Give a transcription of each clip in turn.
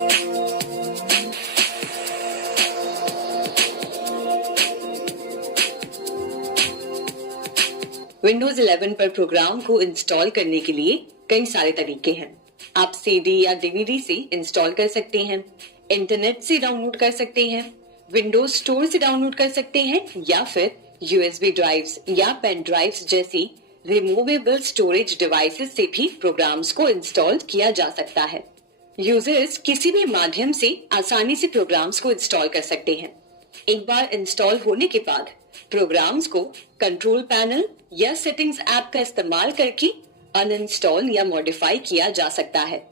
Windows 11 पर programme को install करने के लिए कई सारे तरीके हैं। आप सीडी या डीवीडी से इंस्टॉल कर सकते हैं, इंटरनेट से डाउनलोड कर सकते हैं, विंडोज स्टोर से डाउनलोड कर सकते हैं या फिर यूएसबी ड्राइव्स या पेन ड्राइव्स जैसी रिमूवेबल स्टोरेज डिवाइसेस से भी प्रोग्राम्स को इंस्टॉल किया जा सकता है। यूजर्स किसी भी माध्यम से आसानी से प्रोग्राम्स को इंस्टॉल कर सकते हैं। एक बार इंस्टॉल होने के बाद प्रोग्राम्स को कंट्रोल पैनल या सेटिंग्स ऐप का इस्तेमाल करके अनइंस्टॉल या मॉडिफाई किया जा सकता है।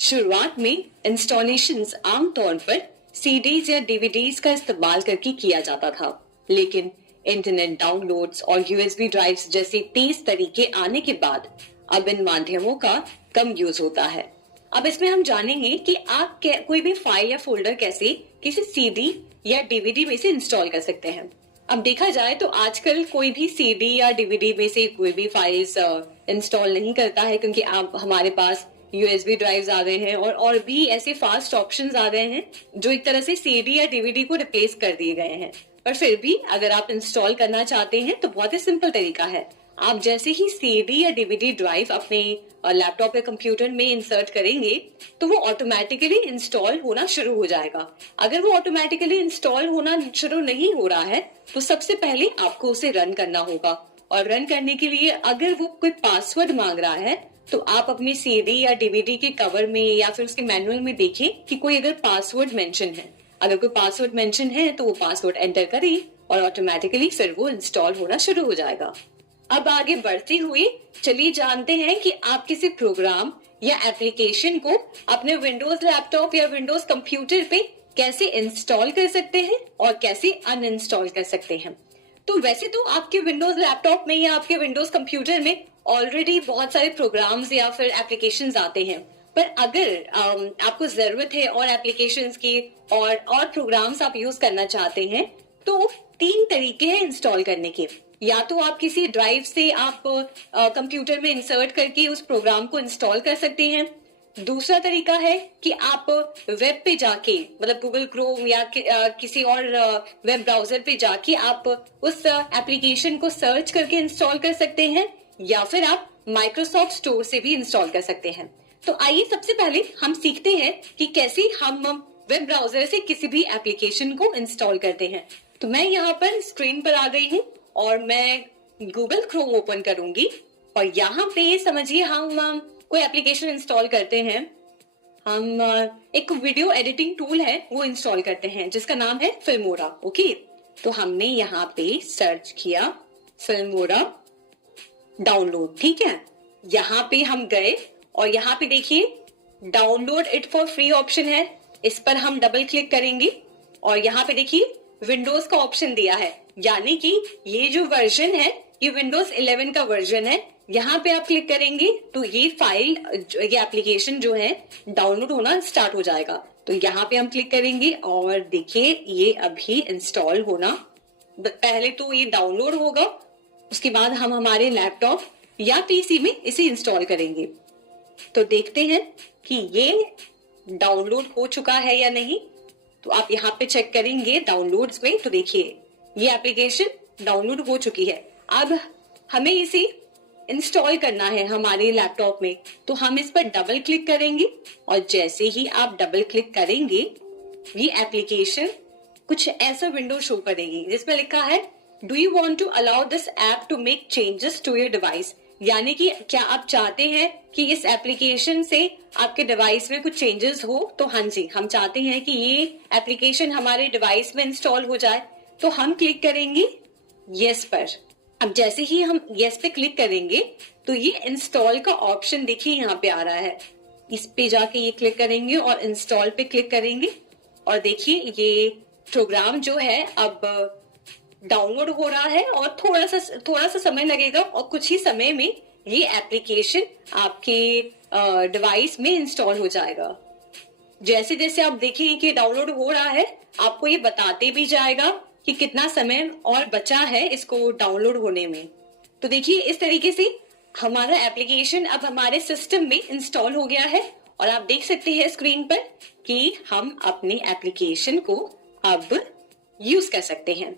शुरुआत में इंस्टॉलेशंस आमतौर पर सीडीज या डीवीडीज का इस्तेमाल करके किया जाता था, लेकिन इंटरनेट डाउनलोड्स और यूएसबी ड्राइव्स जैसे तेज तरीके आने के बाद अब इन माध्यमों का कम यूज होता है। अब इसमें हम जानेंगे कि आप कोई भी फाइल या फोल्डर कैसे किसी सीडी या डीवीडी में से इंस्टॉल कर सकते हैं। अब देखा जाए तो आजकल कोई भी सीडी या डीवीडी में से कोई भी फाइल्स इंस्टॉल नहीं करता है, क्योंकि आप हमारे पास यूएसबी ड्राइव्स आ गए हैं और भी ऐसे फास्ट ऑप्शंस आ गए हैं जो एक तरह से सीडी या डीवीडी को रिप्लेस कर दिए गए हैं। पर फिर भी अगर आप इंस्टॉल करना चाहते हैं तो बहुत ही सिंपल तरीका है। आप जैसे ही सीडी या डीवीडी ड्राइव अपने लैपटॉप या कंप्यूटर में इंसर्ट करेंगे तो वो ऑटोमेटिकली इंस्टॉल होना शुरू हो जाएगा। अगर वो ऑटोमेटिकली इंस्टॉल होना शुरू नहीं हो रहा है तो सबसे पहले आपको उसे रन करना होगा, और रन करने के लिए अगर वो कोई पासवर्ड मांग रहा है तो आप अपनी सीडी या डीवीडी के कवर में या फिर उसके मैनुअल में देखें कि कोई अगर पासवर्ड मेंशन है। अगर कोई पासवर्ड मेंशन है तो वो पासवर्ड एंटर करें और ऑटोमेटिकली फिर वो इंस्टॉल होना शुरू हो जाएगा। अब आगे बढ़ते हुए चलिए जानते हैं कि आप किसी प्रोग्राम या एप्लीकेशन को अपने विंडोज लैपटॉप या विंडोज कंप्यूटर पे कैसे इंस्टॉल कर सकते हैं और कैसे अनइंस्टॉल कर सकते हैं। तो वैसे तो आपके विंडोज लैपटॉप में या आपके विंडोज कंप्यूटर में ऑलरेडी बहुत सारे प्रोग्राम्स या फिर एप्लीकेशंस आते हैं, पर अगर आपको जरूरत है और एप्लीकेशंस की और प्रोग्राम्स आप यूज करना चाहते हैं तो 3 तरीके हैं इंस्टॉल करने के। या तो आप किसी ड्राइव से आप कंप्यूटर में इंसर्ट करके उस प्रोग्राम को इंस्टॉल कर सकते हैं। दूसरा तरीका है कि आप वेब पे जाके, मतलब गूगल क्रोम या किसी और वेब ब्राउजर पे जाके आप उस एप्लीकेशन को सर्च करके इंस्टॉल कर सकते हैं, या फिर आप माइक्रोसॉफ्ट स्टोर से भी इंस्टॉल कर सकते हैं। तो आइए सबसे पहले हम सीखते हैं कि कैसे हम वेब ब्राउजर से किसी भी एप्लीकेशन को इंस्टॉल करते हैं। तो मैं यहाँ पर स्क्रीन पर आ गई हूँ और मैं गूगल क्रोम ओपन करूंगी और यहाँ पे समझिए हम कोई एप्लीकेशन इंस्टॉल करते हैं। हम एक वीडियो एडिटिंग टूल है वो इंस्टॉल करते हैं जिसका नाम है फिल्मोरा। ओके, तो हमने यहाँ पे सर्च किया फिल्मोरा डाउनलोड। ठीक है, यहाँ पे हम गए और यहाँ पे देखिए download it for free option है, इस पर हम डबल क्लिक करेंगे और यहाँ पे देखिए विंडोज का ऑप्शन दिया है, यानी कि ये जो वर्जन है ये विंडोज 11 का वर्जन है। यहाँ पे आप क्लिक करेंगे तो ये फाइल, ये एप्लीकेशन जो है डाउनलोड होना स्टार्ट हो जाएगा। तो यहाँ पे हम क्लिक करेंगे और देखिए ये अभी इंस्टॉल होना, पहले तो ये डाउनलोड होगा, उसके बाद हम हमारे लैपटॉप या पीसी में इसे इंस्टॉल करेंगे। तो देखते हैं कि ये डाउनलोड हो चुका है या नहीं। तो आप यहाँ पे चेक करेंगे डाउनलोड्स में, तो देखिए ये एप्लीकेशन डाउनलोड हो चुकी है। अब हमें इसे इंस्टॉल करना है हमारे लैपटॉप में, तो हम इस पर डबल क्लिक करेंगे और जैसे ही आप डबल क्लिक करेंगे ये एप्लीकेशन कुछ ऐसा विंडो शो करेगी जिसमें लिखा है do you want to allow this app to make changes to your device, यानी कि क्या आप चाहते हैं कि इस एप्लीकेशन से आपके डिवाइस में कुछ चेंजेस हो। तो हाँ जी, हम चाहते हैं कि ये एप्लीकेशन हमारे डिवाइस में इंस्टॉल हो जाए, तो हम क्लिक करेंगे यस पर। अब जैसे ही हम यस पे क्लिक करेंगे तो ये इंस्टॉल का ऑप्शन देखिए यहाँ पे आ रहा है, इस पे जाके ये क्लिक करेंगे और इंस्टॉल पे क्लिक करेंगे और देखिए ये प्रोग्राम जो है अब डाउनलोड हो रहा है और थोड़ा सा समय लगेगा और कुछ ही समय में ये एप्लीकेशन आपके डिवाइस में इंस्टॉल हो जाएगा। जैसे जैसे आप देखेंगे कि डाउनलोड हो रहा है आपको ये बताते भी जाएगा कि कितना समय और बचा है इसको डाउनलोड होने में। तो देखिए इस तरीके से हमारा एप्लीकेशन अब हमारे सिस्टम में इंस्टॉल हो गया है और आप देख सकते हैं स्क्रीन पर कि हम अपनी एप्लीकेशन को अब यूज कर सकते हैं।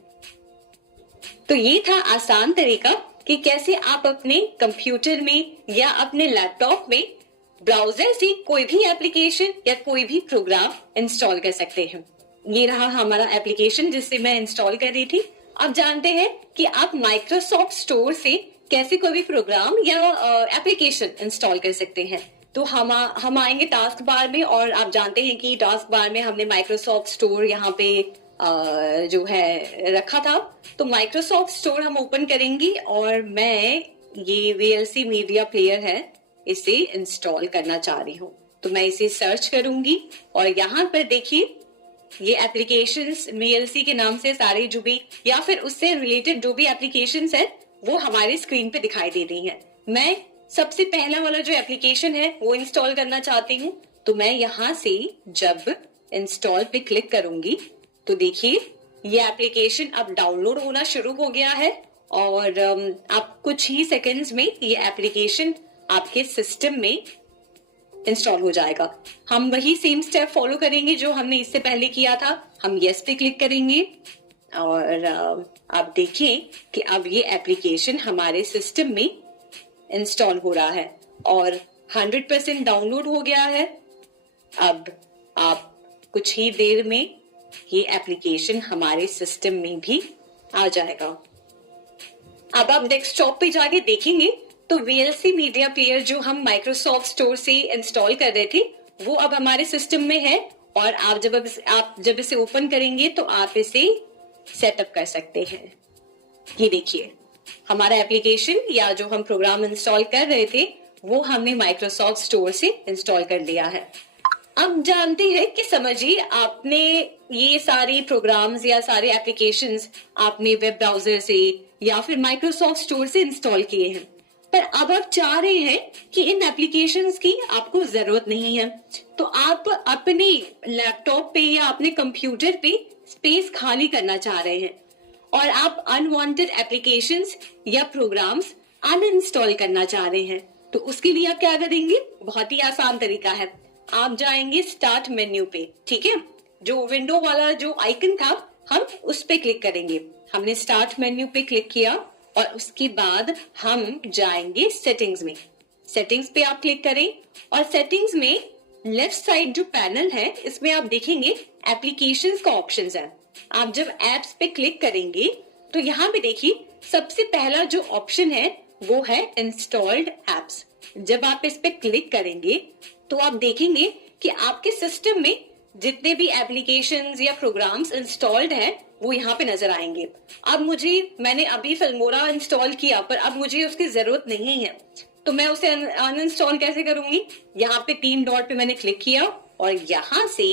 तो ये था आसान तरीका कि कैसे आप अपने कंप्यूटर में या अपने लैपटॉप में ब्राउजर से कोई भी एप्लीकेशन या कोई भी प्रोग्राम इंस्टॉल कर सकते हैं। ये रहा हमारा एप्लीकेशन जिससे मैं इंस्टॉल कर रही थी। अब जानते हैं कि आप माइक्रोसॉफ्ट स्टोर से कैसे कोई भी प्रोग्राम या एप्लीकेशन इंस्टॉल कर सकते हैं। तो हम आएंगे टास्क बार में और आप जानते हैं कि टास्क बार में हमने माइक्रोसॉफ्ट स्टोर यहाँ पे जो है रखा था। तो माइक्रोसॉफ्ट स्टोर हम ओपन करेंगे और मैं ये VLC मीडिया प्लेयर है इसे इंस्टॉल करना चाह रही हूँ। तो मैं इसे सर्च करूंगी और यहाँ पर देखिए ये एप्लीकेशंस VLC के नाम से सारे जो भी या फिर उससे रिलेटेड जो भी एप्लीकेशंस है वो हमारे स्क्रीन पे दिखाई दे रही हैं। मैं सबसे पहला वाला जो एप्लीकेशन है वो इंस्टॉल करना चाहती हूँ। तो मैं यहाँ से जब इंस्टॉल पे क्लिक करूंगी तो देखिए ये एप्लीकेशन अब डाउनलोड होना शुरू हो गया है और आप कुछ ही सेकंड्स में ये एप्लीकेशन आपके सिस्टम में इंस्टॉल हो जाएगा। हम वही सेम स्टेप फॉलो करेंगे जो हमने इससे पहले किया था। हम यस पे क्लिक करेंगे और आप देखिए कि अब ये एप्लीकेशन हमारे सिस्टम में इंस्टॉल हो रहा है और 100% डाउनलोड हो गया है। अब आप कुछ ही देर में ये एप्लीकेशन हमारे सिस्टम में भी आ जाएगा। अब आप डेस्कटॉप पे जाके देखेंगे तो VLC मीडिया प्लेयर जो हम माइक्रोसॉफ्ट स्टोर से इंस्टॉल कर रहे थे वो अब हमारे सिस्टम में है और आप जब इसे ओपन करेंगे तो आप इसे सेटअप कर सकते हैं। ये देखिए हमारा एप्लीकेशन या जो हम प्रोग्राम इंस्टॉल कर रहे थे वो हमने माइक्रोसॉफ्ट स्टोर से इंस्टॉल कर लिया है। अब जानते हैं कि समझिए आपने ये सारे प्रोग्राम्स या सारे एप्लीकेशंस आपने वेब ब्राउजर से या फिर माइक्रोसॉफ्ट स्टोर से इंस्टॉल किए हैं, पर अब आप चाह रहे हैं कि इन एप्लीकेशंस की आपको जरूरत नहीं है। तो आप अपने लैपटॉप पे या अपने कंप्यूटर पे स्पेस खाली करना चाह रहे हैं और आप अनवांटेड एप्लीकेशंस या प्रोग्राम्स अनइंस्टॉल करना चाह रहे हैं। तो उसके लिए आप क्या करेंगे? बहुत ही आसान तरीका है। आप जाएंगे स्टार्ट मेन्यू पे, ठीक है, जो विंडो वाला जो आइकन था हम उस पे क्लिक करेंगे। हमने स्टार्ट मेन्यू पे क्लिक किया और उसके बाद हम जाएंगे सेटिंग्स में। सेटिंग्स पे आप क्लिक करें और सेटिंग्स में लेफ्ट साइड जो पैनल है इसमें आप देखेंगे एप्लीकेशंस का ऑप्शन है। आप जब एप्स पे क्लिक करेंगे तो यहाँ पे देखिए सबसे पहला जो ऑप्शन है वो है इंस्टॉल्ड एप्स। जब आप इस पे क्लिक करेंगे तो आप देखेंगे कि आपके सिस्टम में जितने भी एप्लीकेशंस या प्रोग्राम्स इंस्टॉल्ड हैं वो यहाँ पे नजर आएंगे। अब मैंने अभी फिल्मोरा इंस्टॉल किया पर अब मुझे उसकी जरूरत नहीं है, तो मैं उसे अनइंस्टॉल कैसे करूंगी? यहाँ पे 3 डॉट पे मैंने क्लिक किया और यहाँ से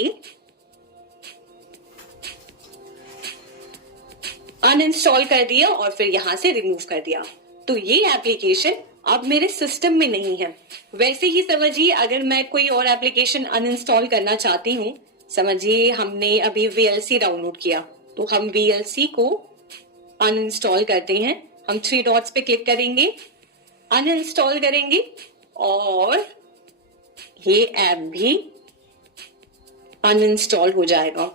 अनइंस्टॉल कर दिया और फिर यहाँ से रिमूव कर दिया। तो ये एप्लीकेशन अब मेरे सिस्टम में नहीं है। वैसे ही समझिए अगर मैं कोई और एप्लीकेशन अनइंस्टॉल करना चाहती हूँ, समझिए हमने अभी VLC डाउनलोड किया तो हम VLC को अनइंस्टॉल करते हैं। हम 3 डॉट्स पे क्लिक करेंगे, अनइंस्टॉल करेंगे और ये ऐप भी अनइंस्टॉल हो जाएगा।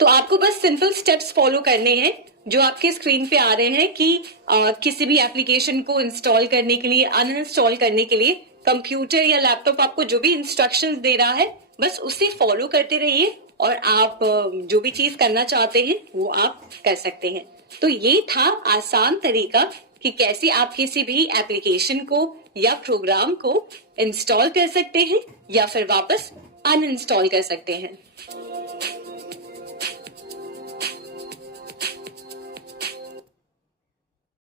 तो आपको बस सिंपल स्टेप्स फॉलो करने हैं जो आपके स्क्रीन पे आ रहे हैं कि किसी भी एप्लीकेशन को इंस्टॉल करने के लिए, अनइंस्टॉल करने के लिए कंप्यूटर या लैपटॉप आपको जो भी इंस्ट्रक्शंस दे रहा है बस उसे फॉलो करते रहिए और आप जो भी चीज करना चाहते हैं वो आप कर सकते हैं। तो ये था आसान तरीका कि कैसे आप किसी भी एप्लीकेशन को या प्रोग्राम को इंस्टॉल कर सकते हैं या फिर वापस अनइंस्टॉल कर सकते हैं।